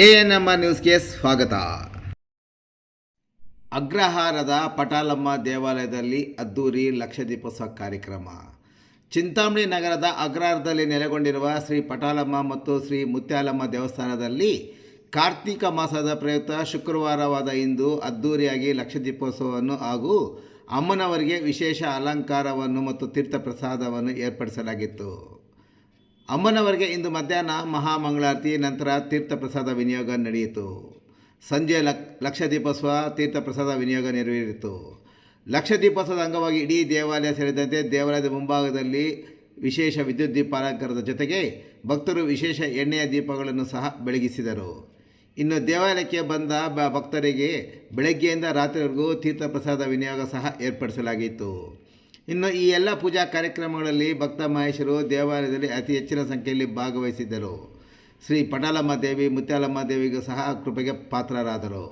ANM ನ್ಯೂಸ್ಗೆ ಸ್ವಾಗತ. ಅಗ್ರಹಾರದ ಪಟಾಲಮ್ಮ ದೇವಾಲಯದಲ್ಲಿ ಅದ್ದೂರಿ ಲಕ್ಷದೀಪೋತ್ಸವ ಕಾರ್ಯಕ್ರಮ. ಚಿಂತಾಮಣಿ ನಗರದ ಅಗ್ರಹಾರದಲ್ಲಿ ನೆಲೆಗೊಂಡಿರುವ ಶ್ರೀ ಪಟಾಲಮ್ಮ ಮತ್ತು ಶ್ರೀ ಮುತ್ಯಾಲಮ್ಮ ದೇವಸ್ಥಾನದಲ್ಲಿ ಕಾರ್ತಿಕ ಮಾಸದ ಪ್ರಯುಕ್ತ ಶುಕ್ರವಾರವಾದ ಇಂದು ಅದ್ದೂರಿಯಾಗಿ ಲಕ್ಷದೀಪೋತ್ಸವವನ್ನು ಹಾಗೂ ಅಮ್ಮನವರಿಗೆ ವಿಶೇಷ ಅಲಂಕಾರವನ್ನು ಮತ್ತು ತೀರ್ಥ ಪ್ರಸಾದವನ್ನು ಏರ್ಪಡಿಸಲಾಗಿತ್ತು. ಅಮ್ಮನವರಿಗೆ ಇಂದು ಮಧ್ಯಾಹ್ನ ಮಹಾಮಂಗಳಾರತಿ ನಂತರ ತೀರ್ಥ ಪ್ರಸಾದ ವಿನಿಯೋಗ ನಡೆಯಿತು. ಸಂಜೆ ಲಕ್ಷದೀಪೋತ್ಸವ ತೀರ್ಥ ಪ್ರಸಾದ ವಿನಿಯೋಗ ನೆರವೇರಿತು. ಲಕ್ಷದೀಪೋತ್ಸವದ ಅಂಗವಾಗಿ ಇಡೀ ದೇವಾಲಯ ಸೇರಿದಂತೆ ದೇವಾಲಯದ ಮುಂಭಾಗದಲ್ಲಿ ವಿಶೇಷ ವಿದ್ಯುತ್ ದೀಪ ಅಲಂಕಾರದ ಜೊತೆಗೆ ಭಕ್ತರು ವಿಶೇಷ ಎಣ್ಣೆಯ ದೀಪಗಳನ್ನು ಸಹ ಬೆಳಗಿಸಿದರು. ಇನ್ನು ದೇವಾಲಯಕ್ಕೆ ಬಂದ ಭಕ್ತರಿಗೆ ಬೆಳಗ್ಗೆಯಿಂದ ರಾತ್ರಿವರೆಗೂ ತೀರ್ಥ ಪ್ರಸಾದ ವಿನಿಯೋಗ ಸಹ ಏರ್ಪಡಿಸಲಾಗಿತ್ತು. ಇನ್ನು ಈ ಎಲ್ಲ ಪೂಜಾ ಕಾರ್ಯಕ್ರಮಗಳಲ್ಲಿ ಭಕ್ತ ಮಹೇಶರು ದೇವಾಲಯದಲ್ಲಿ ಅತಿ ಹೆಚ್ಚಿನ ಸಂಖ್ಯೆಯಲ್ಲಿ ಭಾಗವಹಿಸಿದ್ದರು. ಶ್ರೀ ಪಟಾಲಮ್ಮ ದೇವಿ ಮುತ್ಯಾಲಮ್ಮ ದೇವಿಗೂ ಸಹ ಕೃಪೆಗೆ ಪಾತ್ರರಾದರು.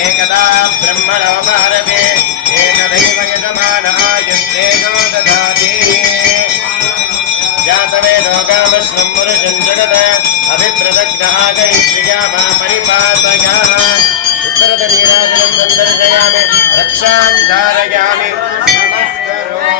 एकदा ब्रह्मणो भारते येन दैव यजमानायस्तेजो ददाति जातवेदो कामश्वं पुरुषं जगद अभिप्रदग्न आगैत्रियामा परिपातयाः उत्तरतनीराजनं सन्दर्शयामि रक्षां धारयामि नमस्करोमि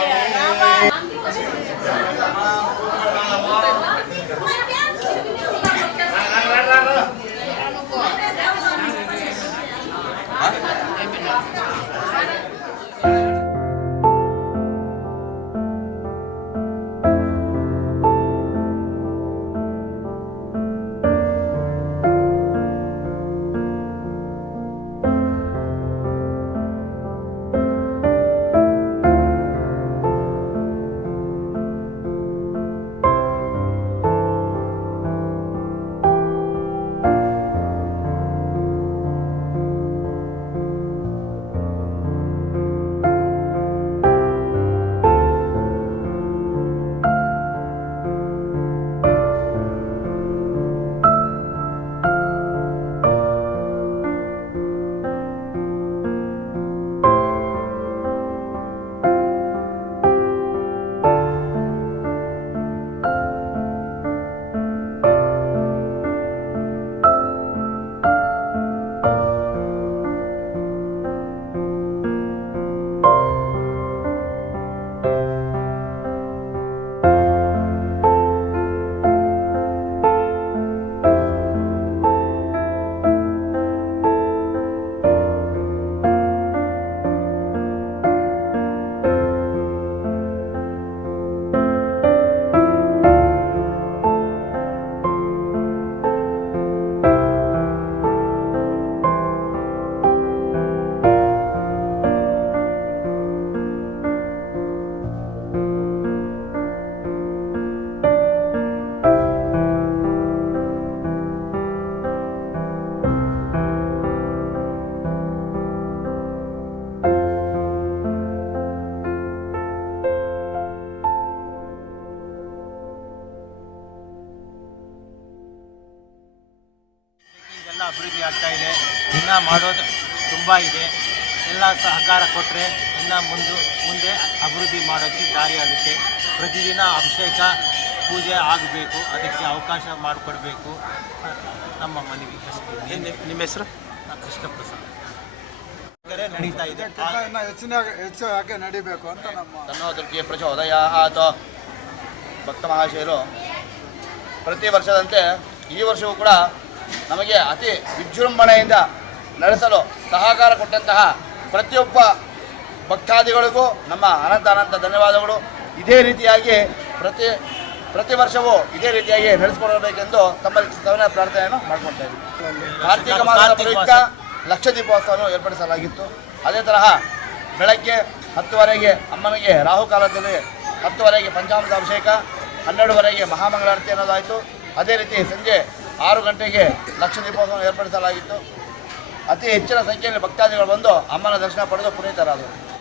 ಅಭಿವೃದ್ಧಿ ಆಗ್ತಾ ಇದೆ. ಇನ್ನೂ ಮಾಡೋದು ತುಂಬ ಇದೆ. ಎಲ್ಲ ಸಹಕಾರ ಕೊಟ್ಟರೆ ಇನ್ನು ಮುಂದೆ ಅಭಿವೃದ್ಧಿ ಮಾಡೋಕ್ಕೆ ದಾರಿಯಾಗುತ್ತೆ. ಪ್ರತಿದಿನ ಅಭಿಷೇಕ ಪೂಜೆ ಆಗಬೇಕು, ಅದಕ್ಕೆ ಅವಕಾಶ ಮಾಡಿಕೊಡ್ಬೇಕು ನಮ್ಮ ಮನವಿ ಅಷ್ಟೇ. ನಿಮ್ಮ ಹೆಸರು? ಕೃಷ್ಣ ಪ್ರಸಾದ್ ನಡೀತಾ ಇದೆ. ಹೆಚ್ಚು ಹಾಗೆ ನಡಿಬೇಕು ಅಂತ ನಮ್ಮ ತನ್ನೋದಕ್ಕೆ ಪ್ರಚೋದಯಾತ್. ಭಕ್ತ ಮಹಾಶಯರು ಪ್ರತಿ ವರ್ಷದಂತೆ ಈ ವರ್ಷವೂ ಕೂಡ ನಮಗೆ ಅತಿ ವಿಜೃಂಭಣೆಯಿಂದ ನಡೆಸಲು ಸಹಕಾರ ಕೊಟ್ಟಂತಹ ಪ್ರತಿಯೊಬ್ಬ ಭಕ್ತಾದಿಗಳಿಗೂ ನಮ್ಮ ಅನಂತ ಧನ್ಯವಾದಗಳು. ಇದೇ ರೀತಿಯಾಗಿ ಪ್ರತಿ ವರ್ಷವೂ ಇದೇ ರೀತಿಯಾಗಿ ನಡೆಸಿಕೊಡಬೇಕೆಂದು ತಮ್ಮಲ್ಲಿ ಸವಿನಯ ಪ್ರಾರ್ಥನೆಯನ್ನು ಮಾಡ್ಕೊಳ್ತಾ ಇದ್ದೀವಿ. ಕಾರ್ತಿಕ ಮಾಸದ ಪ್ರಯುಕ್ತ ಲಕ್ಷ ದೀಪೋತ್ಸವವನ್ನು ಏರ್ಪಡಿಸಲಾಗಿತ್ತು. ಅದೇ ತರಹ ಬೆಳಗ್ಗೆ 10:00 ಅಮ್ಮನಿಗೆ ರಾಹುಕಾಲದಲ್ಲಿ 10:00 ಪಂಚಾಮೃತ ಅಭಿಷೇಕ, 12:00 ಮಹಾಮಂಗಳಾರತಿ ಅನ್ನೋದಾಯಿತು. ಅದೇ ರೀತಿ ಸಂಜೆ 6 ಗಂಟೆಗೆ ಲಕ್ಷ ದೀಪೋತ್ಸವವನ್ನು ಏರ್ಪಡಿಸಲಾಗಿತ್ತು. ಅತಿ ಹೆಚ್ಚಿನ ಸಂಖ್ಯೆಯಲ್ಲಿ ಭಕ್ತಾದಿಗಳು ಬಂದು ಅಮ್ಮನ ದರ್ಶನ ಪಡೆದು ಪುನೀತರಾದರು.